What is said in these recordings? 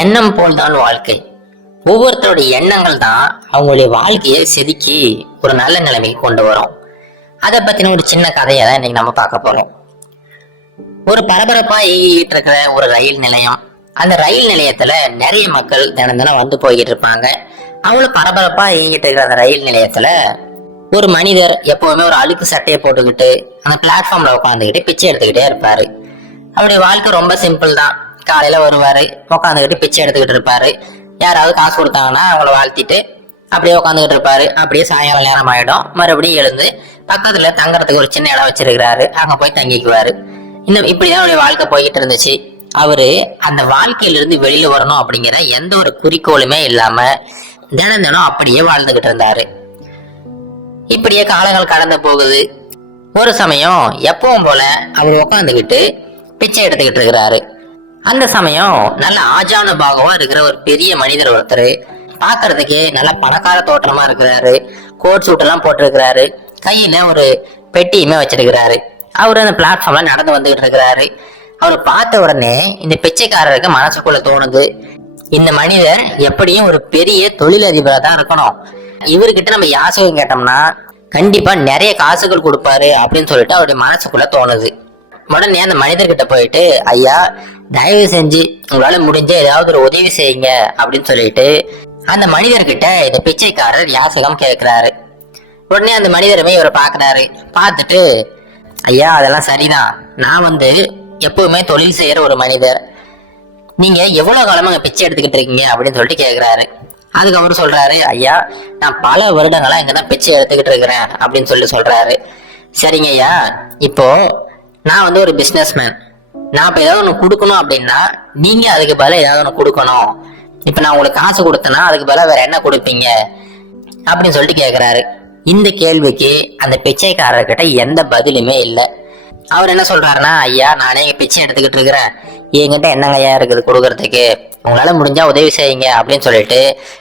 எண்ணம் போல்தான் வாழ்க்கை. ஒவ்வொருத்தருடைய எண்ணங்கள் தான் அவங்களுடைய வாழ்க்கையை செதுக்கி ஒரு நல்ல நிலைமைக்கு கொண்டு வரும். அதை பத்தின ஒரு சின்ன கதையை தான் இன்னைக்கு நம்ம பார்க்க போறோம். ஒரு பரபரப்பா இயங்கிட்டு இருக்கிற ஒரு ரயில் நிலையம். அந்த ரயில் நிலையத்துல நிறைய மக்கள் தினம் தினம் வந்து போய்கிட்டு இருப்பாங்க. அவங்களும் பரபரப்பா இயங்கிட்டு இருக்கிற அந்த ரயில் நிலையத்துல ஒரு மனிதர் எப்பவுமே ஒரு அழுக்கு சட்டையை போட்டுக்கிட்டு அந்த பிளாட்ஃபார்ம்ல உட்காந்துக்கிட்டு பிச்சை எடுத்துக்கிட்டே இருப்பாரு. அவருடைய வாழ்க்கை ரொம்ப சிம்பிள் தான். காலையில வருவாரு. உட்காந்துக்கிட்டு பிச்சை எடுத்துக்கிட்டு இருப்பாரு. யாராவது காசு கொடுத்தாங்கன்னா அவங்கள வாழ்த்திட்டு அப்படியே உட்காந்துக்கிட்டு இருப்பாரு. அப்படியே சாயங்காலம் நேரம் ஆயிடும். மறுபடியும் எழுந்து பக்கத்துல தங்கறதுக்கு ஒரு சின்ன இடம் வச்சிருக்கிறாரு. அங்க போய் தங்கிக்குவாரு. இன்னும் இப்படிதான் அவருடைய வாழ்க்கை போய்கிட்டு இருந்துச்சு. அவரு அந்த வாழ்க்கையிலிருந்து வெளியில வரணும் அப்படிங்கிற எந்த ஒரு குறிக்கோளுமே இல்லாம தினம் தினம் அப்படியே வாழ்ந்துகிட்டு இருந்தாரு. இப்படியே காலங்கள் கடந்து போகுது. ஒரு சமயம் எப்பவும் போல அவர் உட்காந்துக்கிட்டு பிச்சை எடுத்துக்கிட்டு இருக்கிறாரு. அந்த சமயம் நல்ல ஆஜான பாகமா இருக்கிற ஒரு பெரிய மனிதர் ஒருத்தர் பாக்குறதுக்கே நல்ல பணக்கார தோற்றமா இருக்கிறாரு. கோட் சூட் எல்லாம் போட்டிருக்கிறாரு. கையில ஒரு பெட்டியுமே வச்சிருக்கிறாரு. அவர் அந்த பிளாட்ஃபார்ம்ல நடந்து வந்துகிட்டு இருக்கிறாரு. அவர் பார்த்த உடனே இந்த பிச்சைக்காரருக்கு மனசுக்குள்ள தோணுது. இந்த மனிதர் எப்படியும் ஒரு பெரிய தொழிலதிபராக தான் இருக்கணும். இவர்கிட்ட நம்ம யாசகம் கேட்டோம்னா கண்டிப்பா நிறைய காசுகள் கொடுப்பாரு அப்படின்னு சொல்லிட்டு அவருடைய மனசுக்குள்ள தோணுது. உடனே அந்த மனிதர்கிட்ட போயிட்டு ஐயா தயவு செஞ்சு உங்களால முடிஞ்ச ஏதாவது ஒரு உதவி செய்யுங்க அப்படின்னு சொல்லிட்டு அந்த மனிதர்கிட்ட இந்த பிச்சைக்காரர் யாசகம் கேட்கிறாரு உடனே அந்த மனிதருமே இவரை பார்க்குறாரு பார்த்துட்டு ஐயா அதெல்லாம் சரிதான். நான் வந்து எப்பவுமே தொழில் செய்யற ஒரு மனிதர். நீங்க எவ்வளவு காலமாக பிச்சை எடுத்துக்கிட்டு இருக்கீங்க? அப்படின்னு சொல்லிட்டு கேட்குறாரு அதுக்கு அவர் சொல்றாரு ஐயா நான் பல வருடங்களா இங்க தான் பிச்சை எடுத்துக்கிட்டு இருக்கிறேன் அப்படின்னு சொல்லி சொல்றாரு. சரிங்க ஐயா. இப்போ நான் வந்து ஒரு பிசினஸ்மேன் நான் இப்போ ஏதாவது ஒன்று கொடுக்கணும் அப்படின்னா நீங்கள் அதுக்கு பதிலாக ஏதாவது ஒன்று கொடுக்கணும். இப்போ நான் உங்களுக்கு காசு கொடுத்தேன்னா அதுக்கு பதிலாக வேற என்ன கொடுப்பீங்க? அப்படின்னு சொல்லிட்டு கேட்குறாரு இந்த கேள்விக்கு அந்த பிச்சைக்காரர்கிட்ட எந்த பதிலுமே இல்லை. அவர் என்ன சொல்றாருன்னா ஐயா நானே பிச்சை எடுத்துக்கிட்டு இருக்கிறேன். என்கிட்ட என்னங்க ஐயா இருக்குது கொடுக்கறதுக்கு? உங்களால முடிஞ்சா உதவி செய்யுங்க அப்படின்னு சொல்லிட்டு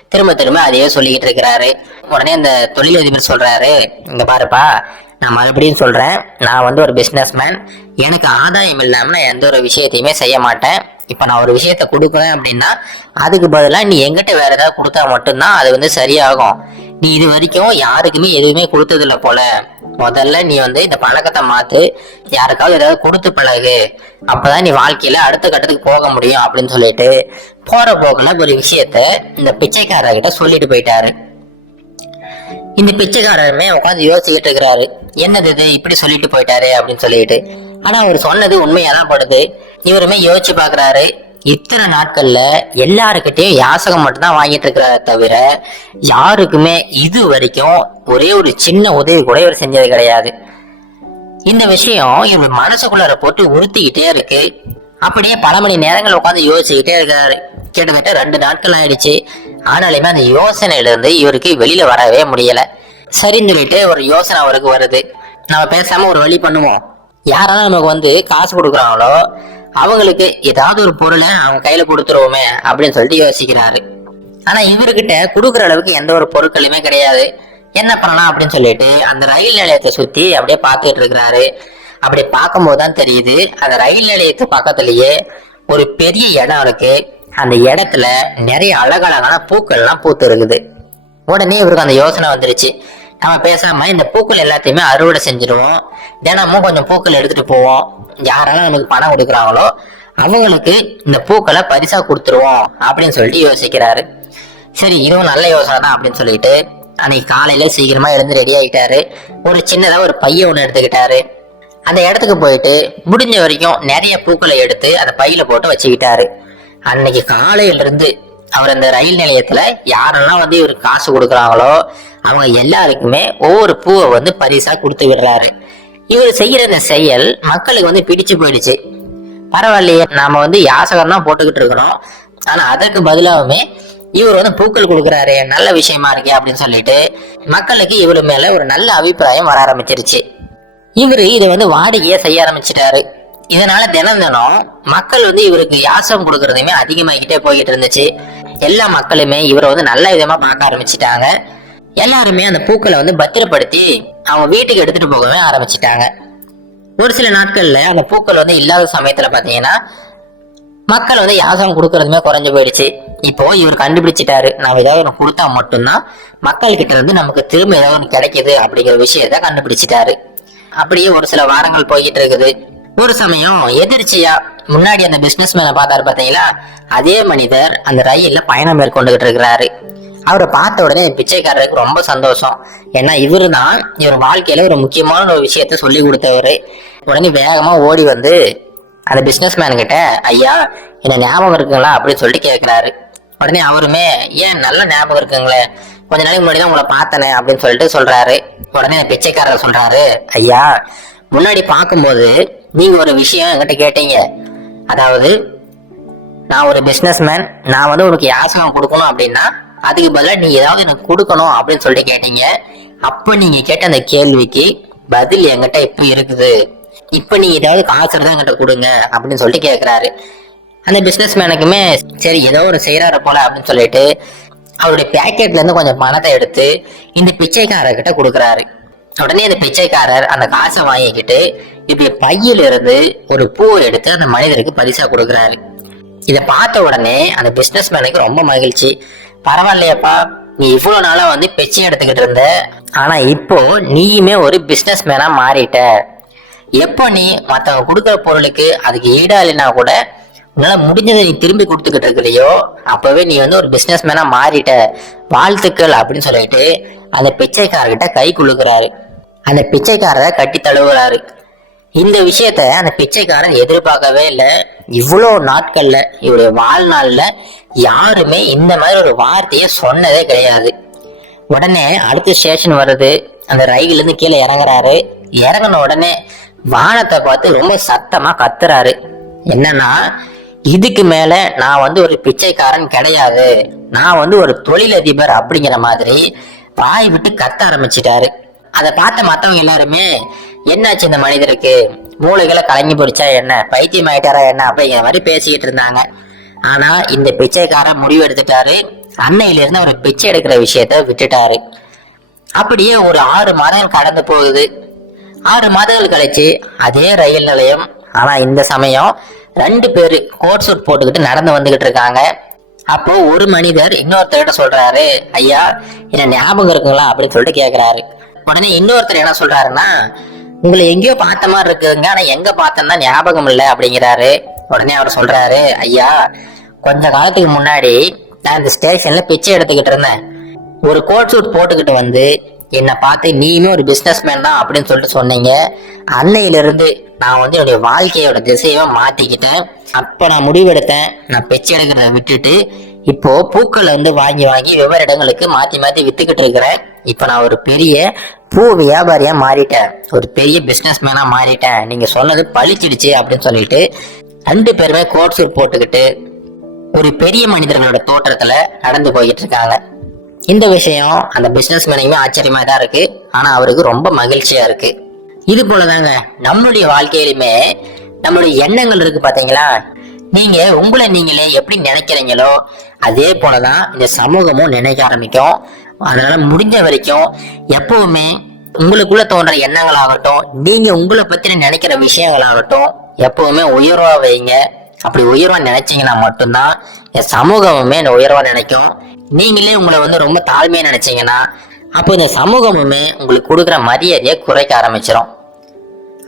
திரும்ப திரும்ப அதையே சொல்லிக்கிட்டு இருக்கிறாரு. உடனே அந்த தொழிலதிபர் சொல்றாரு இங்க பாருப்பா நான் மறுபடியும் சொல்கிறேன் நான் வந்து ஒரு பிஸ்னஸ்மேன் எனக்கு ஆதாயம் இல்லாமல் நான் எந்த ஒரு விஷயத்தையுமே செய்ய மாட்டேன். இப்போ நான் ஒரு விஷயத்த கொடுக்குறேன் அப்படின்னா அதுக்கு பதிலாக நீ எங்கிட்ட வேற ஏதாவது கொடுத்தா மட்டும்தான் அது வந்து சரியாகும். நீ இது வரைக்கும் யாருக்குமே எதுவுமே கொடுத்ததில்ல போல. முதல்ல நீ வந்து இந்த பழக்கத்தை மாத்து. யாருக்காவது ஏதாவது கொடுத்து பழகு. அப்பதான் நீ வாழ்க்கையில அடுத்த கட்டத்துக்கு போக முடியும் அப்படின்னு சொல்லிட்டு போற போக்குல ஒரு விஷயத்த இந்த பிச்சைக்காரர்கிட்ட சொல்லிட்டு போயிட்டாரு. இந்த பிச்சைக்காரருமே உட்காந்து யோசிச்சுக்கிட்டு இருக்கிறாரு. என்னது இது? இப்படி சொல்லிட்டு போயிட்டாரு அப்படின்னு சொல்லிட்டு. ஆனா அவர் சொன்னது உண்மையாதான் படுது. இவருமே யோசிச்சு பாக்குறாரு இத்தனை நாட்கள்ல எல்லாருக்கிட்டையும் யாசகம் மட்டும்தான் வாங்கிட்டு இருக்கிறாரு தவிர யாருக்குமே இது வரைக்கும் ஒரே ஒரு சின்ன உதவி கூட இவர் செஞ்சது கிடையாது. இந்த விஷயம் இவர் மனசுக்குள்ளார போட்டு உறுத்திக்கிட்டே இருக்கு. அப்படியே பல மணி நேரங்கள் உட்காந்து யோசிச்சுக்கிட்டே இருக்காரு. கிட்டத்தட்ட ரெண்டு நாட்கள் ஆயிடுச்சு. ஆனாலுமே அந்த யோசனையில இருந்து இவருக்கு வெளியில வரவே முடியல. சரின்னு சொல்லிட்டு ஒரு யோசனை அவருக்கு வருது. நம்ம பேசாம ஒரு வழி பண்ணுவோம். யாரெல்லாம் நமக்கு வந்து காசு கொடுக்குறாங்களோ அவங்களுக்கு ஏதாவது ஒரு பொருளை அவங்க கையில கொடுத்துருவோமே அப்படின்னு சொல்லிட்டு யோசிக்கிறாரு. ஆனா இவர்கிட்ட கொடுக்குற அளவுக்கு எந்த ஒரு பொருட்களுமே கிடையாது. என்ன பண்ணலாம் அப்படின்னு சொல்லிட்டு அந்த ரயில் நிலையத்தை சுத்தி அப்படியே பார்த்துட்டு இருக்கிறாரு. அப்படி பார்க்கும்போது தான் தெரியுது அந்த ரயில் நிலையத்து பக்கத்துலயே ஒரு பெரிய இடம் இருக்கு. அந்த இடத்துல நிறைய அழகழகான பூக்கள்லாம் பூத்து இருக்குது உடனே இவருக்கு அந்த யோசனை வந்துருச்சு. நம்ம பேசாம இந்த பூக்கள் எல்லாத்தையுமே அறுவடை செஞ்சிருவோம். தினமும் கொஞ்சம் பூக்கள் எடுத்துட்டு போவோம். யாரெல்லாம் நமக்கு பணம் கொடுக்குறாங்களோ அவங்களுக்கு இந்த பூக்களை பரிசா கொடுத்துருவோம் அப்படின்னு சொல்லிட்டு யோசிக்கிறாரு. சரி இதுவும் நல்ல யோசனை தான் அப்படின்னு சொல்லிட்டு அன்னைக்கு காலையில சீக்கிரமா எழுந்து ரெடி ஆகிட்டாரு ஒரு சின்னதா ஒரு பைய ஒன்று எடுத்துக்கிட்டாரு. அந்த இடத்துக்கு போயிட்டு முடிஞ்ச வரைக்கும் நிறைய பூக்களை எடுத்து அந்த பையில போட்டு வச்சுக்கிட்டாரு. அன்னைக்கு காலையில இருந்து அவர் அந்த ரயில் நிலையத்துல யாரெல்லாம் வந்து இவருக்கு காசு கொடுக்குறாங்களோ அவங்க எல்லாருக்குமே ஒவ்வொரு பூவை வந்து பரிசா கொடுத்து விடுறாரு. இவர் செய்யற இந்த செயல் மக்களுக்கு வந்து பிடிச்சு போயிடுச்சு. பரவாயில்லையே நாம வந்து யாசகம் தான் போட்டுக்கிட்டு இருக்கிறோம் ஆனா அதற்கு பதிலாகவுமே இவர் வந்து பூக்கள் கொடுக்குறாரு நல்ல விஷயமா இருக்கே அப்படின்னு சொல்லிட்டு மக்களுக்கு இவர் மேல ஒரு நல்ல அபிப்பிராயம் வர ஆரம்பிச்சிருச்சு. இவரு இதை வந்து வாடகையா செய்ய ஆரம்பிச்சிட்டாரு. இதனால தினம் தினம் மக்கள் வந்து இவருக்கு யாசம் கொடுக்கறதுமே அதிகமாகிட்டே போய்கிட்டு இருந்துச்சு. எல்லா மக்களுமே இவரை வந்து நல்ல விதமா பார்க்க ஆரம்பிச்சிட்டாங்க. எல்லாருமே அந்த பூக்களை வந்து பத்திரப்படுத்தி அவங்க வீட்டுக்கு எடுத்துட்டு போகவே ஆரம்பிச்சிட்டாங்க. ஒரு சில நாட்கள்ல அந்த பூக்கள் வந்து இல்லாத சமயத்துல பாத்தீங்கன்னா மக்கள் வந்து யாசகம் கொடுக்கறதுமே குறைஞ்சு போயிடுச்சு. இப்போ இவர் கண்டுபிடிச்சிட்டாரு. நம்ம ஏதாவது ஒன்று கொடுத்தா மட்டும்தான் மக்கள் கிட்ட இருந்து நமக்கு திரும்ப ஏதாவது ஒன்று கிடைக்குது அப்படிங்கிற விஷயத்த கண்டுபிடிச்சிட்டாரு. அப்படியே ஒரு சில வாரங்கள் போய்கிட்டு இருக்குது. ஒரு சமயம் எதிர்ச்சியா முன்னாடி அந்த பிசினஸ் மேனை பார்த்தாரு பாத்தீங்களா அதே மனிதர் அந்த ரயில்ல பயணம் மேற்கொண்டுகிட்டு இருக்கிறாரு. அவரை பார்த்த உடனே பிச்சைக்காரருக்கு ரொம்ப சந்தோஷம். ஏன்னா இவரு தான் இவர் வாழ்க்கையில ஒரு முக்கியமான ஒரு விஷயத்த சொல்லி கொடுத்தவர். உடனே வேகமா ஓடி வந்து அந்த பிசினஸ் மேன்கிட்ட ஐயா என்ன ஞாபகம் இருக்குங்களா? அப்படின்னு சொல்லிட்டு கேட்கிறாரு. உடனே அவருமே ஏன் நல்ல ஞாபகம் இருக்குங்களே? கொஞ்ச நாளைக்கு முன்னாடி தான் உங்களை பார்த்தனே அப்படின்னு சொல்லிட்டு சொல்றாரு. உடனே பிச்சைக்காரர் சொல்றாரு ஐயா முன்னாடி பார்க்கும்போது நீங்கள் ஒரு விஷயம் என்கிட்ட கேட்டீங்க. அதாவது நான் ஒரு பிஸ்னஸ் மேன் நான் வந்து உனக்கு யாசகம் கொடுக்கணும் அப்படின்னா அதுக்கு பதிலாக நீ ஏதாவது எனக்கு கொடுக்கணும் அப்படின்னு சொல்லிட்டு கேட்டீங்க. அப்போ நீங்கள் கேட்ட அந்த கேள்விக்கு பதில் என்கிட்ட இப்போ இருக்குது. இப்போ நீங்கள் ஏதாவது காசு தான் என்கிட்ட கொடுங்க அப்படின்னு சொல்லிட்டு கேட்குறாரு அந்த பிஸ்னஸ் மேனுக்குமே சரி ஏதோ ஒரு செய்கிறாரு போல அப்படின்னு சொல்லிட்டு அவருடைய பேக்கெட்ல இருந்து கொஞ்சம் பணத்தை எடுத்து இந்த பிச்சைக்காரர்கிட்ட கொடுக்குறாரு. உடனே அந்த பிச்சைக்காரர் அந்த காசை வாங்கிக்கிட்டு இப்படி பையில இருந்து ஒரு பூ எடுத்து அந்த மனிதருக்கு பரிசா கொடுக்குறாரு. இதை பார்த்த உடனே அந்த பிஸ்னஸ் மேனுக்கு ரொம்ப மகிழ்ச்சி. பரவாயில்லையப்பா நீ இவ்வளோ நாளாக வந்து பிச்சை எடுத்துக்கிட்டு இருந்த ஆனால் இப்போ நீயுமே ஒரு பிஸ்னஸ் மேனாக மாறிட்ட. எப்போ நீ மற்றவங்க கொடுக்குற பொருளுக்கு அதுக்கு ஈடா இல்லைன்னா கூட உன்னால் முடிஞ்சதை நீ திரும்பி கொடுத்துக்கிட்டு இருக்கிறையோ அப்போவே நீ வந்து ஒரு பிஸ்னஸ் மேனாக மாறிட்ட. வாழ்த்துக்கள் அப்படின்னு சொல்லிட்டு அந்த பிச்சைக்காரர்கிட்ட கை குலுக்குறாரு. அந்த பிச்சைக்காரரை கட்டி தழுவுறாரு. இந்த விஷயத்த அந்த பிச்சைக்காரன் எதிர்பார்க்கவே இல்லை. இவ்வளோ நாட்கள்ல இவருடைய வாழ்நாள்ல யாருமே இந்த மாதிரி ஒரு வார்த்தையை சொன்னதே கிடையாது. உடனே அடுத்த ஸ்டேஷன் வருது. அந்த ரயிலேருந்து கீழே இறங்குறாரு. இறங்கின உடனே வானத்தை பார்த்து ரொம்ப சத்தமா கத்துறாரு. என்னன்னா இதுக்கு மேல நான் வந்து ஒரு பிச்சைக்காரன் கிடையாது. நான் வந்து ஒரு தொழிலதிபர் அப்படிங்கிற மாதிரி வாய் விட்டு கத்த ஆரம்பிச்சிட்டாரு. அதை பார்த்த மற்றவங்க எல்லாருமே என்னாச்சு இந்த மனிதருக்கு? மூளைகளை கலங்கி பிடிச்சா என்ன? பைத்தியம் ஆயிட்டாரா என்ன? அப்படிங்கிற மாதிரி பேசிக்கிட்டு இருந்தாங்க. ஆனா இந்த பிச்சைக்காரன் முடிவு எடுத்துட்டாரு. அன்னையிலேருந்து அவர் பிச்சை எடுக்கிற விஷயத்த விட்டுட்டாரு. அப்படியே ஒரு ஆறு மாதங்கள் கடந்து போகுது. ஆறு மாதங்கள் கழிச்சு அதே ரயில் நிலையம் ஆனா இந்த சமயம் ரெண்டு பேர் கோட் சூட் போட்டுக்கிட்டு நடந்து வந்துகிட்டு இருக்காங்க. அப்போ ஒரு மனிதர் இன்னொருத்தர்கிட்ட சொல்றாரு ஐயா என்ன ஞாபகம் இருக்குங்களா? அப்படின்னு சொல்லிட்டு கேட்குறாரு உடனே இன்னொருத்தர் என்ன சொல்றாருன்னா உங்களை எங்கேயோ பார்த்த மாதிரி இருக்குதுங்க. ஆனா எங்க பார்த்தேன்னா ஞாபகம் இல்லை அப்படிங்கிறாரு. உடனே அவர் சொல்றாரு ஐயா கொஞ்ச காலத்துக்கு முன்னாடி நான் இந்த ஸ்டேஷன்ல பிச்சை எடுத்துக்கிட்டு இருந்தேன். ஒரு கோட் சூட் போட்டுக்கிட்டு வந்து என்னை பார்த்து நீயுமே ஒரு பிஸ்னஸ் மேன் தான் அப்படின்னு சொல்லிட்டு சொன்னீங்க. அன்னையிலிருந்து நான் வந்து என்னுடைய வாழ்க்கையோட திசையை மாத்திக்கிட்டேன். அப்போ நான் முடிவெடுத்தேன். நான் பிச்சை எடுக்கிறத விட்டுட்டு இப்போ பூக்களை வந்து வாங்கி வாங்கி வெவ்வேறு இடங்களுக்கு மாத்தி மாத்தி வித்துக்கிட்டு இருக்கிறேன் இப்போ நான் ஒரு பெரிய பூ வியாபாரியா மாறிட்டேன். ஒரு பெரிய பிசினஸ் மேனா மாறிட்டேன். நீங்க சொன்னது பழிச்சிடுச்சு அப்படின்னு சொல்லிட்டு ரெண்டு பேருமே கோட் சூட் போட்டுக்கிட்டு ஒரு பெரிய மனிதர்களோட தோற்றத்துல நடந்து போய்கிட்டு இருக்காங்க. இந்த விஷயம் அந்த பிசினஸ் மேனையுமே ஆச்சரியமா தான் இருக்கு. ஆனா அவருக்கு ரொம்ப மகிழ்ச்சியா இருக்கு. இது போலதாங்க நம்மளுடைய வாழ்க்கையிலுமே நம்மளுடைய எண்ணங்கள் இருக்கு பாத்தீங்களா? நீங்க உங்களை நீங்களே எப்படி நினைக்கிறீங்களோ அதே போலதான் இந்த சமூகமும் நினைக்க ஆரம்பிக்கும். அதனால முடிஞ்ச வரைக்கும் எப்பவுமே உங்களுக்குள்ள தோன்ற எண்ணங்களாகட்டும் நீங்க உங்களை பத்தின நினைக்கிற விஷயங்களாகட்டும் எப்பவுமே உயர்வா வைங்க. அப்படி உயர்வா நினைச்சீங்கன்னா மட்டும்தான் இந்த சமூகமுமே இந்த உயர்வா நினைக்கும். நீங்களே உங்களை வந்து ரொம்ப தாழ்மையா நினைச்சீங்கன்னா அப்போ இந்த சமூகமுமே உங்களுக்கு கொடுக்குற மரியாதையை குறைக்க ஆரம்பிச்சிடும்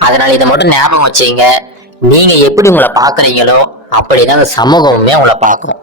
அதனால இதை மட்டும் ஞாபகம் வச்சுங்க நீங்க எப்படி உங்களை பாக்குறீங்களோ அப்படின்னா அந்த சமூகமுமே உங்களை பார்க்கும்.